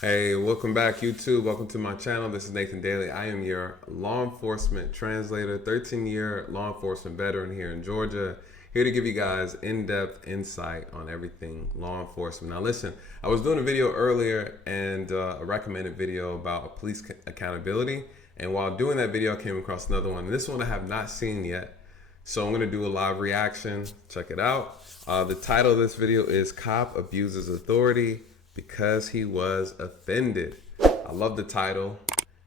Hey, welcome back, YouTube. Welcome to my channel. This is Nathan Daley. I am your law enforcement translator, 13-year law enforcement veteran here in Georgia, here to give you guys in-depth insight on everything law enforcement. Now, listen, I was doing a video earlier and a recommended video about police accountability. And while doing that video, I came across another one. This one I have not seen yet. So I'm going to do a live reaction. Check it out. The title of this video is Cop Abuses Authority Because He Was Offended. I love the title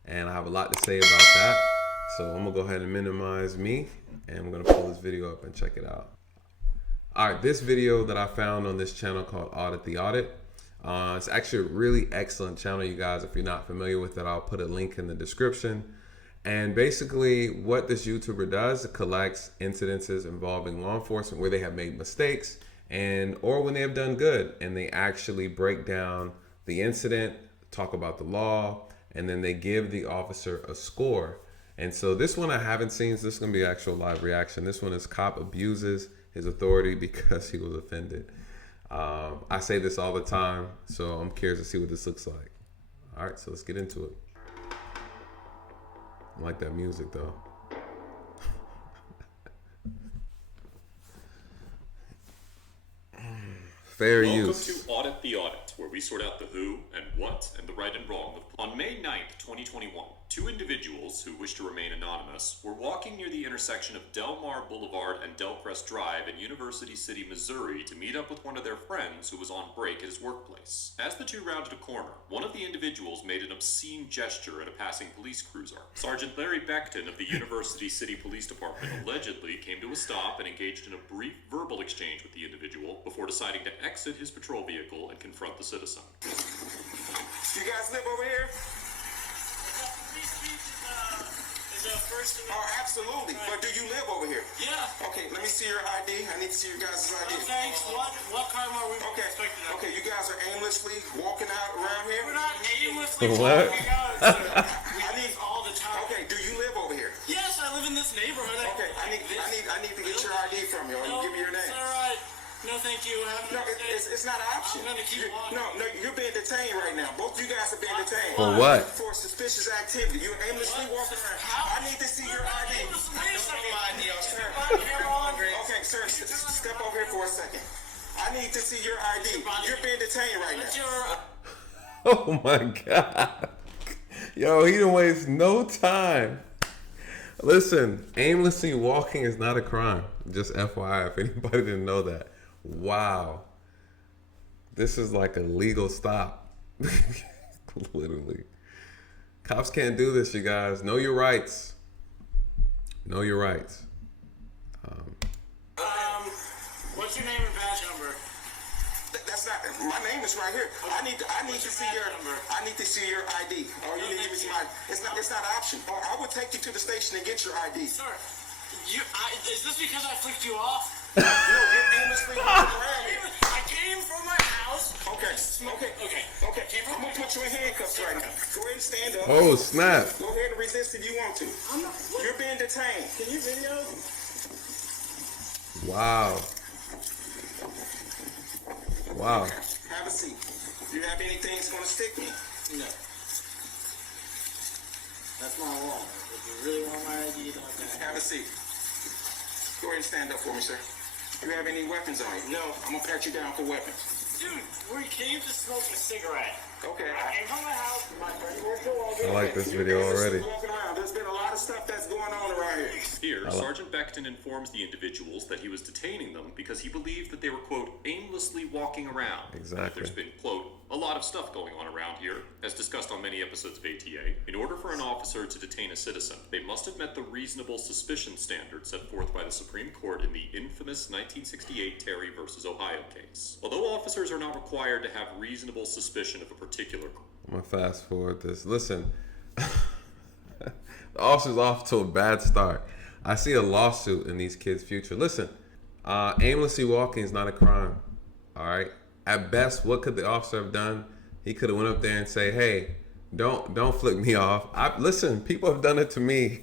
and I have a lot to say about that. So I'm going to go ahead and minimize me and I'm going to pull this video up and check it out. All right, this video that I found on this channel called Audit the Audit. It's actually a really excellent channel, you guys. If you're not familiar with it, I'll put a link in the description. And basically what this YouTuber does, it collects incidences involving law enforcement where they have made mistakes or when they have done good, and they actually break down the incident, talk about the law, and then they give the officer a score. And so this one I haven't seen, so this is gonna be an actual live reaction. This one is Cop Abuses His Authority Because He Was Offended. I say this all the time, so I'm curious to see what this looks like. All right, so let's get into it. I like that music though. Fair use. Welcome to Audit the Audit, where we sort out the who and what and the right and wrong. On May 9th, 2021, two individuals who wish to remain anonymous were walking near the intersection of Del Mar Boulevard and Delcrest Drive in University City, Missouri to meet up with one of their friends who was on break at his workplace. As the two rounded a corner, one of the individuals made an obscene gesture at a passing police cruiser. Sergeant Larry Beckton of the University City Police Department allegedly came to a stop and engaged in a brief verbal exchange with the individual before deciding to exit his patrol vehicle and confront the citizen. You guys live over here? Oh, absolutely. Right. But do you live over here? Yeah. Okay, let me see your ID. I need to see your guys' ID. Thanks. What crime are we expecting? Okay, you guys are aimlessly walking out around here? We're not aimlessly What? walking out. We need all the time. Okay, do you live over here? Yes, I live in this neighborhood. Okay, I need to get your ID from you. No, Give me your name. it's all right. No, thank you. No, it's not an option. I'm gonna keep walking. No, you're being detained right now. Both you guys are being detained. For what? For suspicious activity. You're aimlessly walking around. I need to see your ID. Okay, sir, step over here for a second. I need to see your ID. You're being detained right now. Oh my God. Yo, he didn't waste no time. Listen, aimlessly walking is not a crime. Just FYI, if anybody didn't know that. Wow. This is like a legal stop. Literally. Cops can't do this, you guys. Know your rights. Know your rights. What's your name and badge number? That's not my name is right here. I need to see your ID. Or you need to see my it's not an option. Or I will take you to the station and get your ID. Sir, is this because I flicked you off? No, you're aimlessly walking around here. I came from my house. Okay. I'm gonna put you in handcuffs right now. Go ahead and stand up. Oh, snap. Go ahead and resist if you want to. You're being detained. Can you video? Wow. Wow. Have a seat. Do you have anything that's gonna stick me? No. That's my law. If you really want my ID, don't have a seat. Go ahead and stand up for me, sir. Do you have any weapons on you? No. I'm gonna pat you down for weapons. Dude, we came to smoke a cigarette. Okay. I came from my house. My I like this video already. There's been a lot of stuff that's going on around here. Here, Sergeant Beckton informs the individuals that he was detaining them because he believed that they were, quote, aimlessly walking around. Exactly. There's been, quote, a lot of stuff going on around here, as discussed on many episodes of ATA. In order for an officer to detain a citizen, they must have met the reasonable suspicion standard set forth by the Supreme Court in the infamous 1968 Terry versus Ohio case. Although officers are not required to have reasonable suspicion of a particular I'm gonna fast forward this. Listen, the officer's off to a bad start. I see a lawsuit in these kids' future. Listen, aimlessly walking is not a crime. All right. At best, what could the officer have done? He could have went up there and say, "Hey, don't flick me off." Listen, people have done it to me.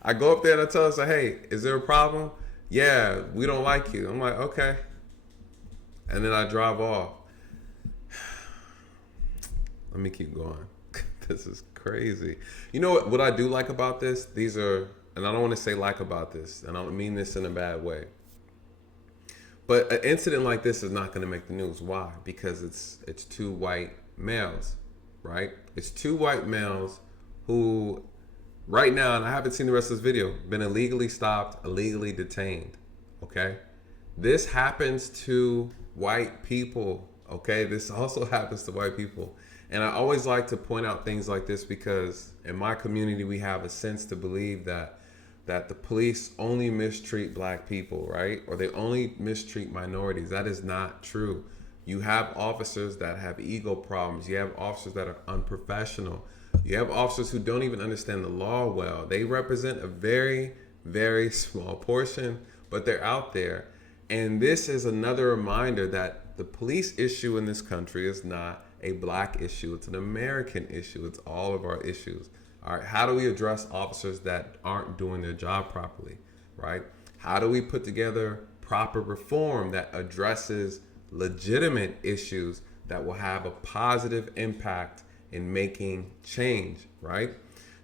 I go up there and I tell them, "Hey, is there a problem?" "Yeah, we don't like you." I'm like, "Okay," and then I drive off. Let me keep going. This is crazy. You know what I do like about this? These are, and I don't want to say like about this, and I don't mean this in a bad way. But an incident like this is not going to make the news. Why? Because it's two white males, right? It's two white males who, right now, and I haven't seen the rest of this video, been illegally stopped, illegally detained, okay? This happens to white people, okay? This also happens to white people. And I always like to point out things like this because in my community, we have a sense to believe that the police only mistreat black people, right? Or they only mistreat minorities. That is not true. You have officers that have ego problems. You have officers that are unprofessional. You have officers who don't even understand the law well. They represent a very, very small portion, but they're out there. And this is another reminder that the police issue in this country is not a black issue. It's an American issue. It's all of our issues. All right, how do we address officers that aren't doing their job properly, right? How do we put together proper reform that addresses legitimate issues that will have a positive impact in making change, right?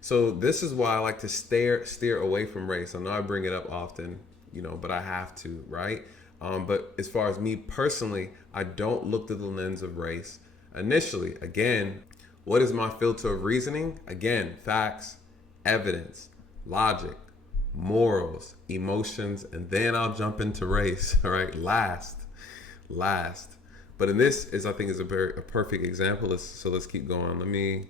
So this is why I like to steer away from race. I know I bring it up often, but I have to, right? But as far as me personally, I don't look through the lens of race. Initially, again, what is my filter of reasoning? Again, facts, evidence, logic, morals, emotions, and then I'll jump into race, all right? Last. But in this I think is a perfect example. So let's keep going. Let me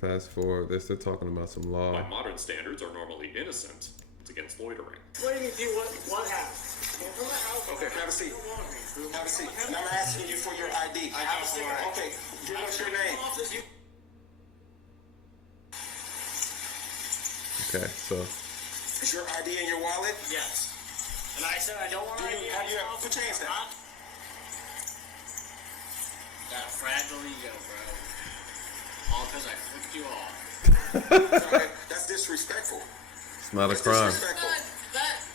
fast forward. They're talking about some law. By modern standards, are normally innocent. It's against loitering. Explain to you what happened. From the house. Okay, have a seat. Have a seat. Now I'm asking you for your ID. Have a seat. Okay, give us your name. Okay, so Is your ID in your wallet? Yes. And I said I don't want to Have you put your hands down? That fragile ego, bro. All because I flipped you off. Sorry, that's disrespectful. it's not a That's crime. disrespectful.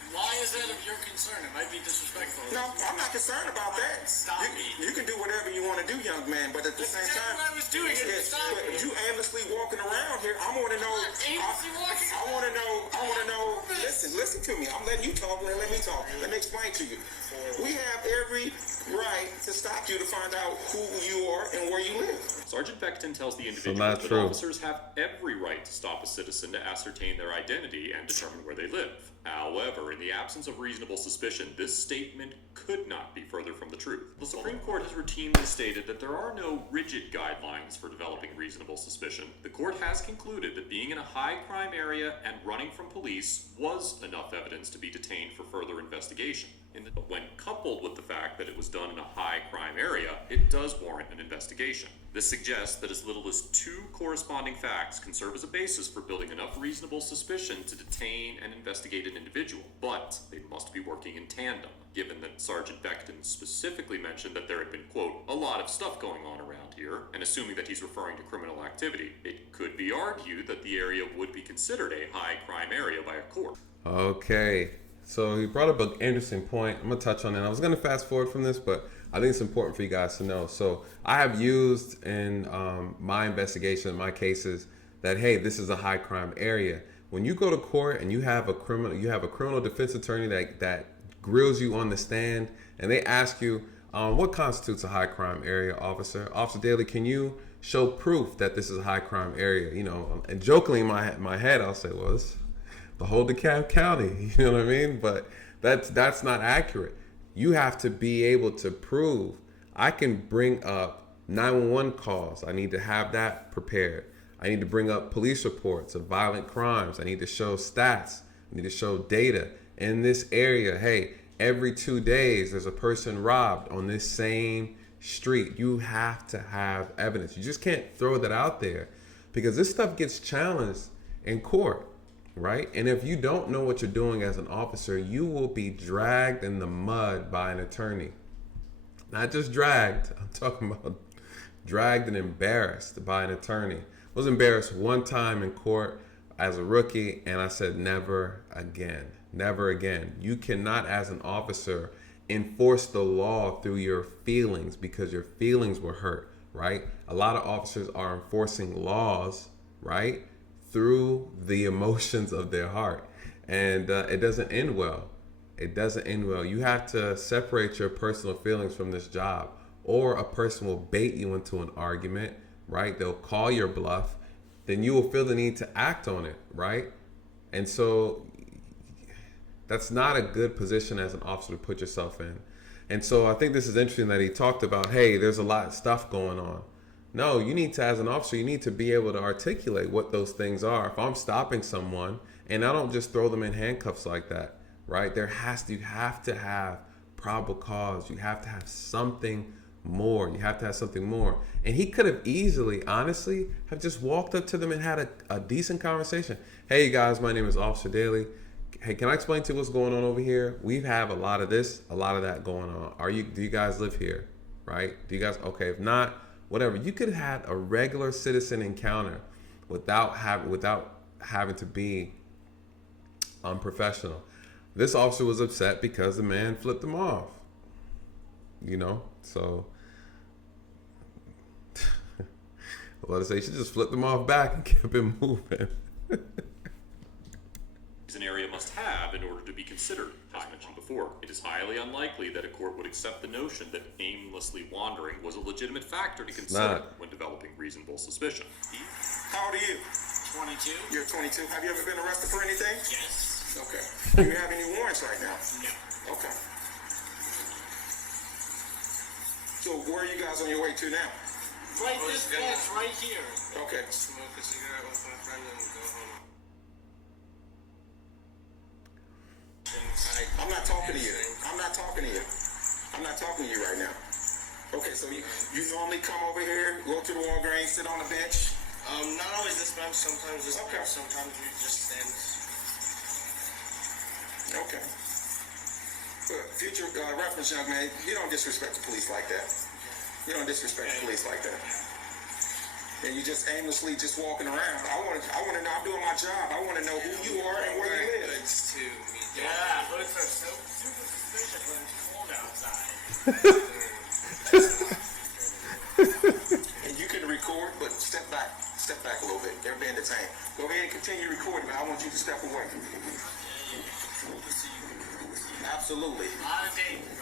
Why is that of your concern? It might be disrespectful. No, I'm not concerned about that. Stop me. You can do whatever you want to do, young man, but at the same exactly time, what I was doing. yes, Stop but me. you aimlessly walking around here. I want to know. I'm not aimlessly walking I want to know. Listen to me. I'm letting you talk. Let me talk. Let me explain to you. We have every right to stop you to find out who you are and where you live. Sergeant Beckton tells the individuals not that true. officers have every right to stop a citizen to ascertain their identity and determine where they live. However, in the absence of reasonable suspicion, this statement could not be further from the truth. The Supreme Court has routinely stated that there are no rigid guidelines for developing reasonable suspicion. The court has concluded that being in a high crime area and running from police was enough evidence to be detained for further investigation. When coupled with the fact that it was done in a high crime area, it does warrant an investigation. This suggests that as little as two corresponding facts can serve as a basis for building enough reasonable suspicion to detain and investigate an individual, but they must be working in tandem, given that Sergeant Beckton specifically mentioned that there had been, quote, a lot of stuff going on around here, and assuming that he's referring to criminal activity, it could be argued that the area would be considered a high crime area by a court. Okay, so he brought up an interesting point. I'm gonna touch on it. I was gonna fast forward from this, but I think it's important for you guys to know. So I have used in my investigation, my cases, that hey, this is a high crime area. When you go to court and you have a criminal defense attorney that grills you on the stand, and they ask you, what constitutes a high crime area, officer? Officer Daley, can you show proof that this is a high crime area? And jokingly in my head, I'll say, well, it's the whole DeKalb County, you know what I mean? But that's not accurate. You have to be able to prove. I can bring up 911 calls. I need to have that prepared. I need to bring up police reports of violent crimes. I need to show stats. I need to show data. In this area, hey, every 2 days there's a person robbed on this same street. You have to have evidence. You just can't throw that out there because this stuff gets challenged in court. Right? And if you don't know what you're doing as an officer, you will be dragged in the mud by an attorney. Not just dragged, I'm talking about dragged and embarrassed by an attorney. I was embarrassed one time in court as a rookie, and I said, never again. Never again. You cannot, as an officer, enforce the law through your feelings because your feelings were hurt, right? A lot of officers are enforcing laws, right, through the emotions of their heart. And it doesn't end well. It doesn't end well. You have to separate your personal feelings from this job, or a person will bait you into an argument, right? They'll call your bluff. Then you will feel the need to act on it, right? And so that's not a good position as an officer to put yourself in. And so I think this is interesting that he talked about, hey, there's a lot of stuff going on. No, you need to, as an officer, you need to be able to articulate what those things are. If I'm stopping someone, and I don't just throw them in handcuffs like that, right? You have to have probable cause. You have to have something more. You have to have something more. And he could have easily, honestly, have just walked up to them and had a decent conversation. Hey, you guys, my name is Officer Daley. Hey, can I explain to you what's going on over here? We have a lot of this, a lot of that going on. Do you guys live here, right? Do you guys, okay, if not, whatever. You could have had a regular citizen encounter without having to be unprofessional. This officer was upset because the man flipped him off, so well, I say, she just flipped him off back and kept him moving. An area must have in order to be considered. As mentioned before, it is highly unlikely that a court would accept the notion that aimlessly wandering was a legitimate factor to consider when developing reasonable suspicion. How old are you? 22? You're 22. Have you ever been arrested for anything? Yes. Okay. Do you have any warrants right now? No. Okay. So where are you guys on your way to now? Right this fence right here. Okay. Smoke a cigarette with my friend and go home. I'm not talking to you. I'm not talking to you. I'm not talking to you right now. Okay, so you normally come over here, go to the Walgreens, sit on the bench? Not always this bench, sometimes this Okay. bench, sometimes we just stand. Okay. Good. Future reference, young man, you don't disrespect the police like that. You don't disrespect the police like that. And you just aimlessly just walking around. I want to know. I'm doing my job. I want to know who you are and where you live. Goods too. Yeah, hoods are so super suspicious when it's cold outside. And you can record, but step back a little bit. They're being detained. Go ahead and continue recording, but I want you to step away. Absolutely. A lot of danger.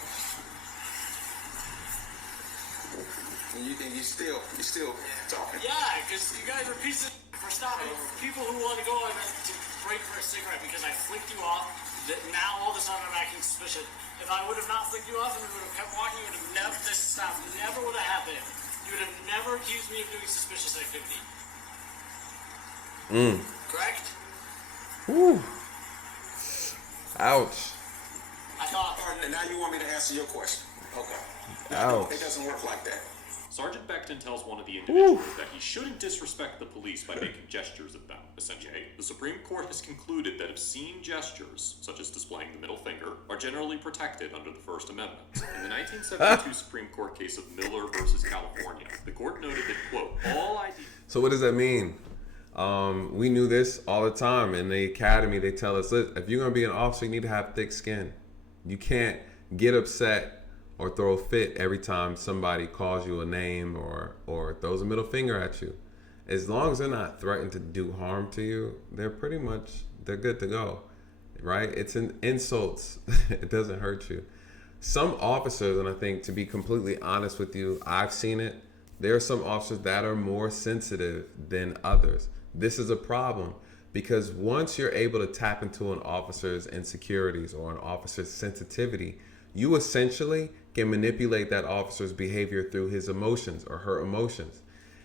And you still talking. Yeah, because you guys are pieces for stopping people who want to go on to break for a cigarette because I flicked you off. That now all of a sudden I'm acting suspicious. If I would have not flicked you off and we would have kept walking, you would have never, this stop never would have happened. You would have never accused me of doing suspicious activity. Correct? Whew. Ouch. I thought. All right, now you want me to answer your question. Okay. Ouch. It doesn't work like that. Sergeant Beckton tells one of the individuals that he shouldn't disrespect the police by making gestures at them. Essentially, the Supreme Court has concluded that obscene gestures, such as displaying the middle finger, are generally protected under the First Amendment. In the 1972 Supreme Court case of Miller versus California, the court noted that, quote, all ideas... So what does that mean? We knew this all the time. In the academy, they tell us, look, if you're going to be an officer, you need to have thick skin. You can't get upset or throw a fit every time somebody calls you a name or throws a middle finger at you. As long as they're not threatening to do harm to you, they're good to go, right? It's an insults. It doesn't hurt you. Some officers, and I think to be completely honest with you, I've seen it. There are some officers that are more sensitive than others. This is a problem because once you're able to tap into an officer's insecurities or an officer's sensitivity, you essentially can manipulate that officer's behavior through his emotions or her emotions.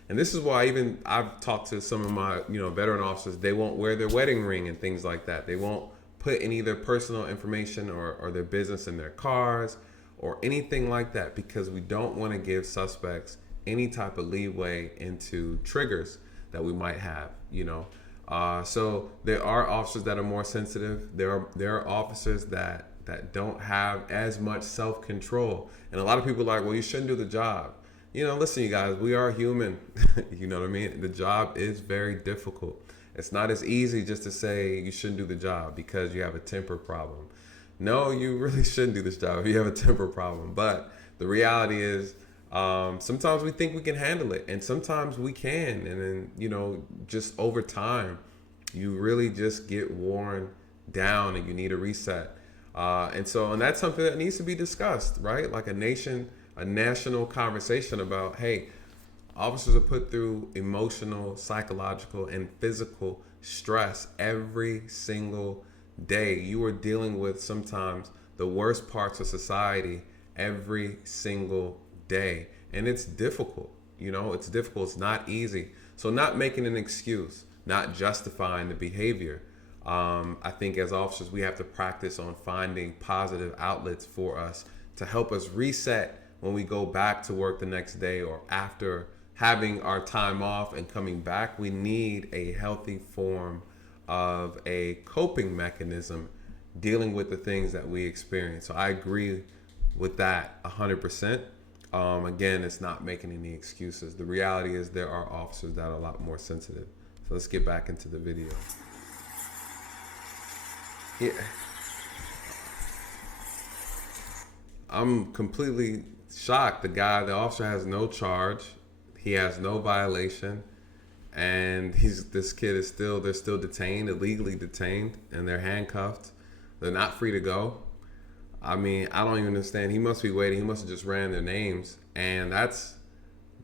And this is why I've talked to some of my, veteran officers, they won't wear their wedding ring and things like that. They won't put any of their personal information or their business in their cars or anything like that because we don't want to give suspects any type of leeway into triggers that we might have, So there are officers that are more sensitive. There are officers that don't have as much self-control. And a lot of people are like, well, you shouldn't do the job. Listen, you guys, we are human. You know what I mean? The job is very difficult. It's not as easy just to say you shouldn't do the job because you have a temper problem. no, you really shouldn't do this job if you have a temper problem. But the reality is, sometimes we think we can handle it, and sometimes we can. And then, just over time, you really just get worn down and you need a reset. And that's something that needs to be discussed, right? Like a national conversation about, hey, officers are put through emotional, psychological, and physical stress every single day. You are dealing with sometimes the worst parts of society every single day. And it's difficult, it's difficult. It's not easy. So not making an excuse, not justifying the behavior. I think as officers, we have to practice on finding positive outlets for us to help us reset when we go back to work the next day or after having our time off and coming back. We need a healthy form of a coping mechanism dealing with the things that we experience. So I agree with that 100%. Again, it's not making any excuses. The reality is there are officers that are a lot more sensitive. So let's get back into the video. Yeah. I'm completely shocked. The officer has no charge. He has no violation. And they're still detained, illegally detained, and they're handcuffed. They're not free to go. I mean, I don't even understand. He must be waiting. He must have just ran their names, and that's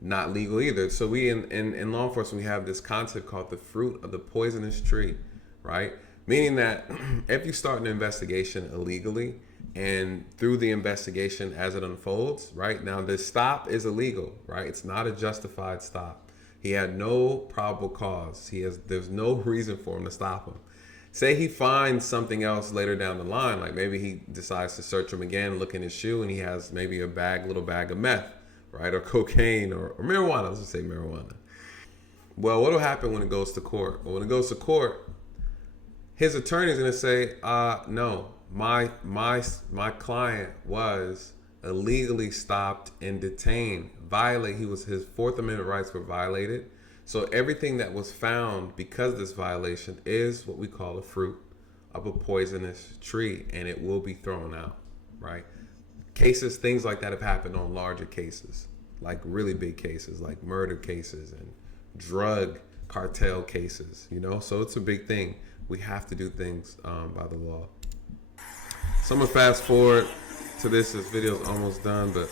not legal either. So we in law enforcement, we have this concept called the fruit of the poisonous tree, right? Meaning that if you start an investigation illegally, and through the investigation as it unfolds, right? Now the stop is illegal, right? It's not a justified stop. He had no probable cause. There's no reason for him to stop him. Say he finds something else later down the line, like maybe he decides to search him again, look in his shoe, and he has maybe little bag of meth, right? Or cocaine or marijuana. Let's just say marijuana. Well, what will happen when it goes to court? Well, when it goes to court, his attorney is going to say, no, my client was illegally stopped and detained. His Fourth Amendment rights were violated. So everything that was found because of this violation is what we call a fruit of a poisonous tree, and it will be thrown out, right? Things like that have happened on larger cases, like really big cases, like murder cases and drug cartel cases, So it's a big thing. We have to do things by the law. So I'm gonna fast forward to this. This video's almost done, but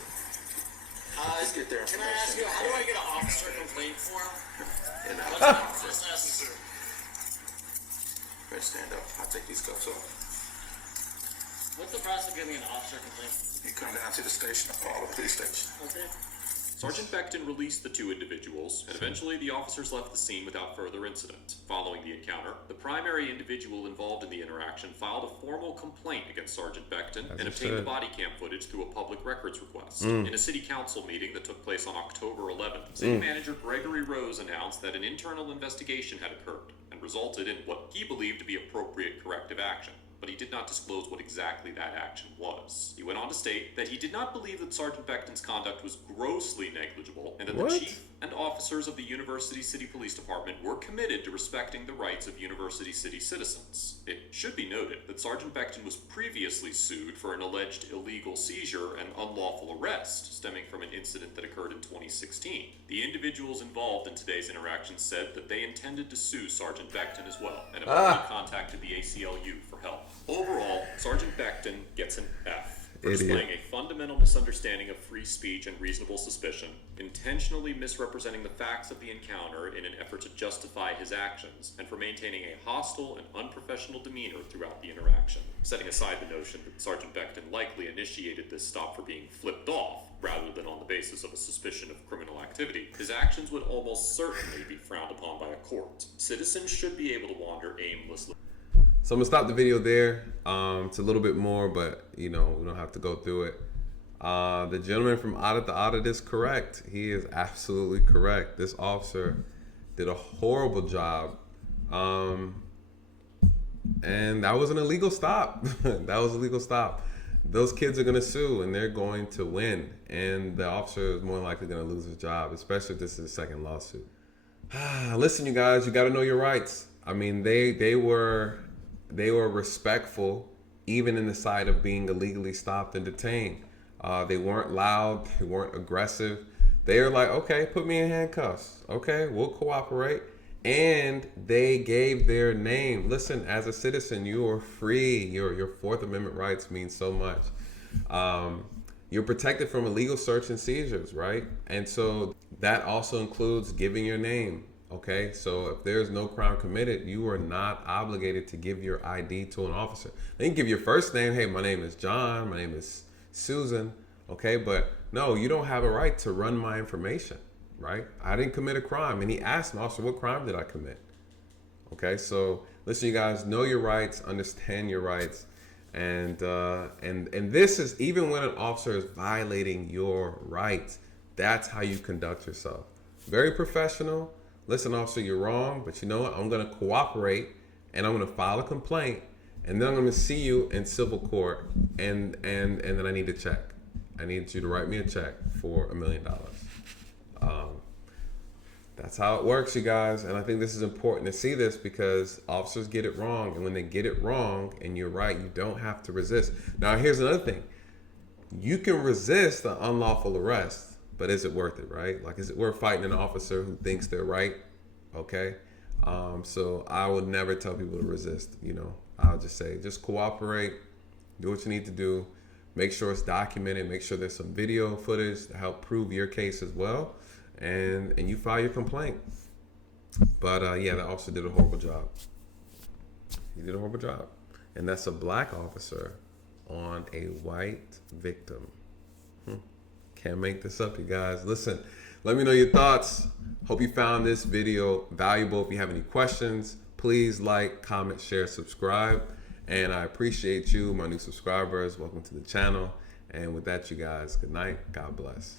Let's get there. Can I ask you, how do I get an officer complaint form? Just ask you. Better stand up. I'll take these cuffs off. What's the process of getting an officer complaint? You come down to the station or call the police station. Okay. Sergeant Beckton released the two individuals, and eventually the officers left the scene without further incident. Following the encounter, the primary individual involved in the interaction filed a formal complaint against Sergeant Beckton and obtained the Bodycam footage through a public records request. In a city council meeting that took place on October 11th, City Manager Gregory Rose announced that an internal investigation had occurred and resulted in what he believed to be appropriate corrective action. But he did not disclose what exactly that action was. He went on to state that he did not believe that Sergeant Beckton's conduct was grossly negligible, and that the chief and officers of the University City Police Department were committed to respecting the rights of University City citizens. It should be noted that Sergeant Beckton was previously sued for an alleged illegal seizure and unlawful arrest stemming from an incident that occurred in 2016. The individuals involved in today's interaction said that they intended to sue Sergeant Beckton as well, and have contacted the ACLU for help. Overall, Sergeant Beckton gets an F for displaying a fundamental misunderstanding of free speech and reasonable suspicion, intentionally misrepresenting the facts of the encounter in an effort to justify his actions, and for maintaining a hostile and unprofessional demeanor throughout the interaction. Setting aside the notion that Sergeant Beckton likely initiated this stop for being flipped off, rather than on the basis of a suspicion of criminal activity, his actions would almost certainly be frowned upon by a court. Citizens should be able to wander aimlessly. So I'm gonna stop the video there. It's a little bit more, but we don't have to go through it. The gentleman from Audit the Audit is correct. He is absolutely correct. This officer did a horrible job. And that was an illegal stop. That was a legal stop. Those kids are gonna sue and they're going to win. And the officer is more likely gonna lose his job, especially if this is his second lawsuit. Listen, you guys, you gotta know your rights. I mean, they were respectful even in the side of being illegally stopped and detained. They weren't loud, they weren't aggressive. They were like, okay, put me in handcuffs. Okay, we'll cooperate. And they gave their name. Listen, as a citizen, you are free. Your Fourth Amendment rights mean so much. You're protected from illegal search and seizures, right? And so that also includes giving your name. Okay, so if there's no crime committed, you are not obligated to give your ID to an officer. They can give your first name. Hey, my name is John. My name is Susan. Okay, but no, you don't have a right to run my information, right? I didn't commit a crime. And he asked me, officer, what crime did I commit? Okay, so listen, you guys, know your rights, understand your rights. And this is, even when an officer is violating your rights, that's how you conduct yourself. Very professional. Listen, officer, you're wrong, but you know what? I'm going to cooperate, and I'm going to file a complaint, and then I'm going to see you in civil court, and then I need a check. I need you to write me a check for $1 million. That's how it works, you guys. And I think this is important to see this, because officers get it wrong. And when they get it wrong and you're right, you don't have to resist. Now, here's another thing. You can resist an unlawful arrest, but is it worth it, right? Like, is it worth fighting an officer who thinks they're right? Okay. So I would never tell people to resist, you know. I'll just say, just cooperate, do what you need to do. Make sure it's documented. Make sure there's some video footage to help prove your case as well. And you file your complaint. But yeah, the officer did a horrible job. He did a horrible job. And that's a black officer on a white victim. Can't make this up, you guys. Listen, let me know your thoughts. Hope you found this video valuable. If you have any questions, please like, comment, share, subscribe. And I appreciate you, my new subscribers. Welcome to the channel. And with that, you guys, good night. God bless.